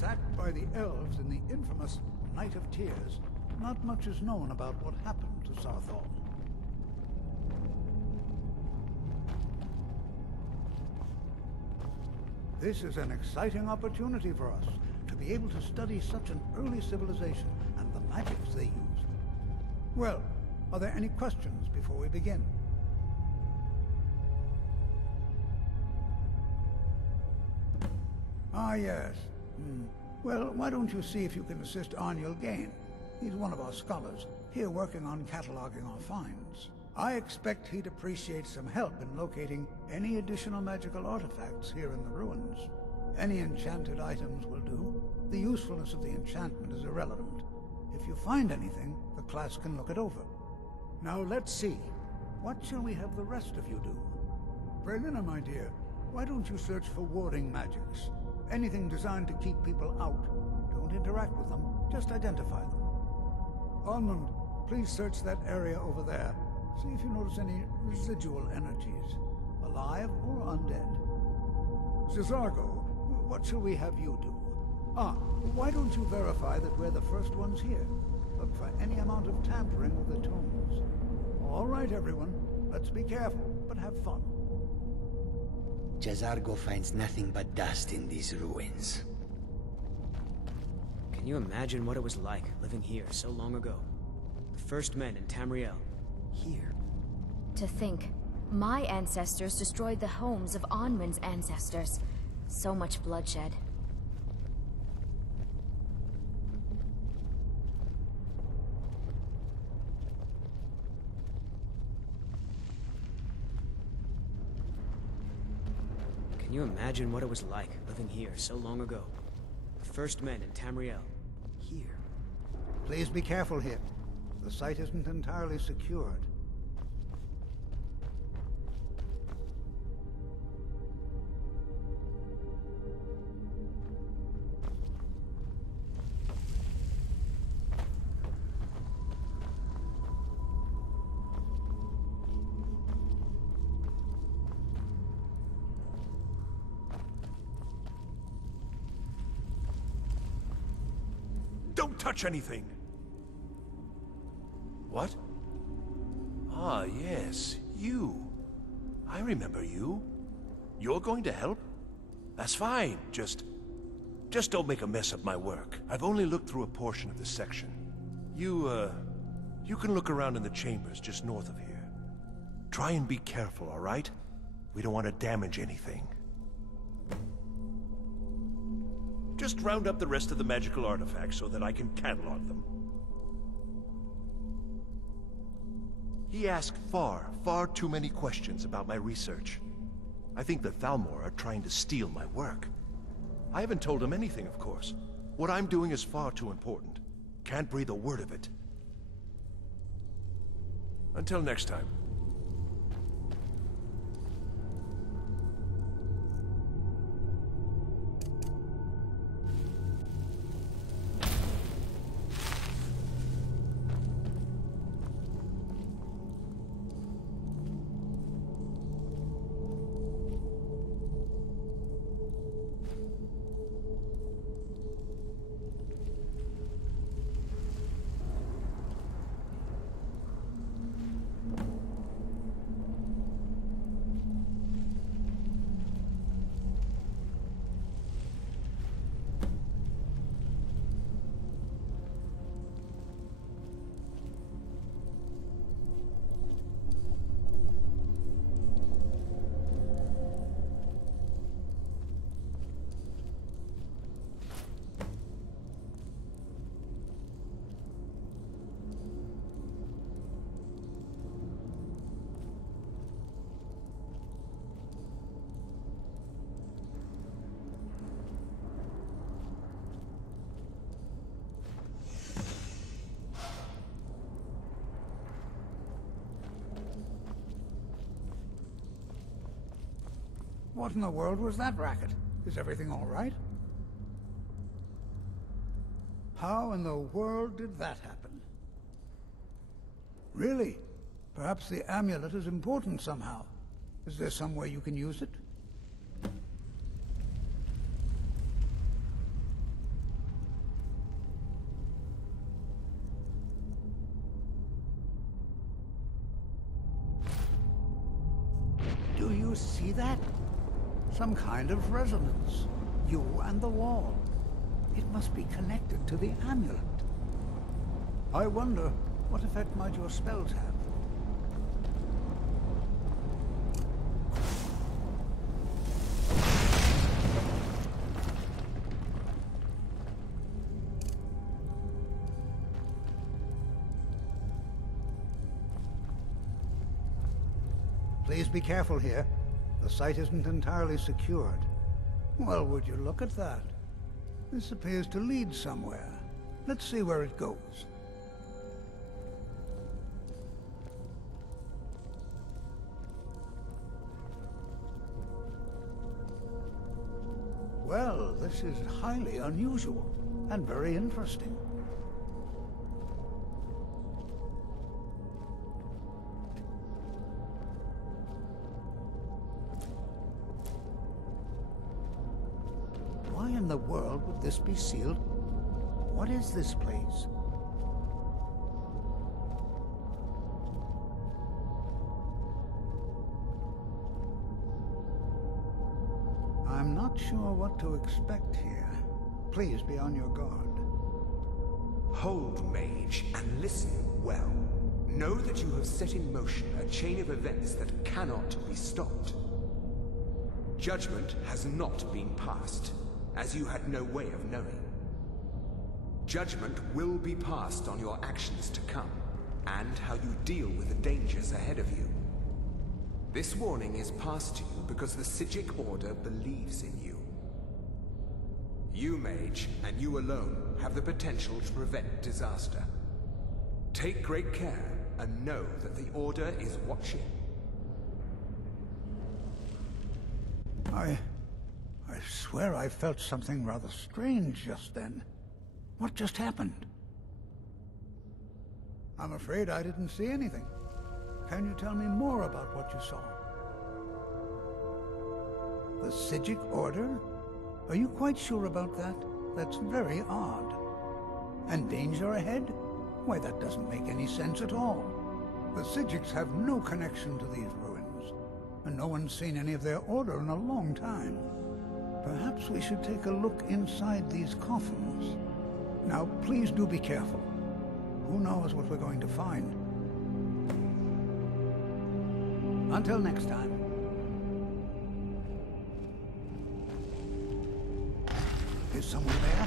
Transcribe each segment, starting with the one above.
Sacked by the elves in the infamous Night of Tears, not much is known about what happened to Sarthorn. This is an exciting opportunity for us, to be able to study such an early civilization and the magics they used. Well, are there any questions before we begin? Ah, yes. Well, why don't you see if you can assist Arniel Gain? He's one of our scholars, here working on cataloging our finds. I expect he'd appreciate some help in locating any additional magical artifacts here in the ruins. Any enchanted items will do. The usefulness of the enchantment is irrelevant. If you find anything, the class can look it over. Now let's see. What shall we have the rest of you do? Brelina, my dear, why don't you search for warding magics? Anything designed to keep people out. Don't interact with them, just identify them. Almond, please search that area over there. See if you notice any residual energies, alive or undead. Cesargo, what shall we have you do? Ah, why don't you verify that we're the first ones here? Look for any amount of tampering with the tombs. All right, everyone. Let's be careful, but have fun. Cesargo finds nothing but dust in these ruins. Can you imagine what it was like living here so long ago? The first men in Tamriel. Here. To think, my ancestors destroyed the homes of Onwin's ancestors. So much bloodshed. Can you imagine what it was like living here so long ago? The first men in Tamriel. Here. Please be careful here. The site isn't entirely secured. Don't touch anything! What? Ah, yes, you. I remember you. You're going to help? That's fine, just don't make a mess of my work. I've only looked through a portion of this section. You can look around in the chambers just north of here. Try and be careful, all right? We don't want to damage anything. Just round up the rest of the magical artifacts so that I can catalog them. He asked far too many questions about my research. I think the Thalmor are trying to steal my work. I haven't told him anything, of course. What I'm doing is far too important. Can't breathe a word of it. Until next time. What in the world was that racket? Is everything all right? How in the world did that happen? Really? Perhaps the amulet is important somehow. Is there some way you can use it? that? Some kind of resonance. You and the wall. It must be connected to the amulet. I wonder, what effect might your spells have? Please be careful here. The site isn't entirely secured. Well, would you look at that? This appears to lead somewhere. Let's see where it goes. Well, this is highly unusual and very interesting. Why in the world would this be sealed? What is this place? I'm not sure what to expect here. Please be on your guard. Hold, mage, and listen well. Know that you have set in motion a chain of events that cannot be stopped. Judgment has not been passed, as you had no way of knowing. Judgment will be passed on your actions to come, and how you deal with the dangers ahead of you. This warning is passed to you because the Psijic Order believes in you. You, mage, and you alone, have the potential to prevent disaster. Take great care, and know that the Order is watching. I swear I felt something rather strange just then. What just happened? I'm afraid I didn't see anything. Can you tell me more about what you saw? The Psijic Order? Are you quite sure about that? That's very odd. And danger ahead? Why, that doesn't make any sense at all. The Psijics have no connection to these ruins, and no one's seen any of their order in a long time. Perhaps we should take a look inside these coffins. Now, please do be careful. Who knows what we're going to find? Until next time. Is someone there?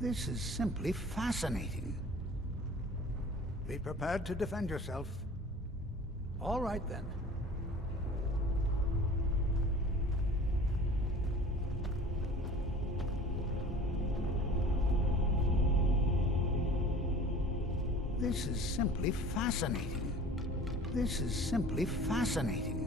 This is simply fascinating. Be prepared to defend yourself. All right, then. This is simply fascinating. This is simply fascinating.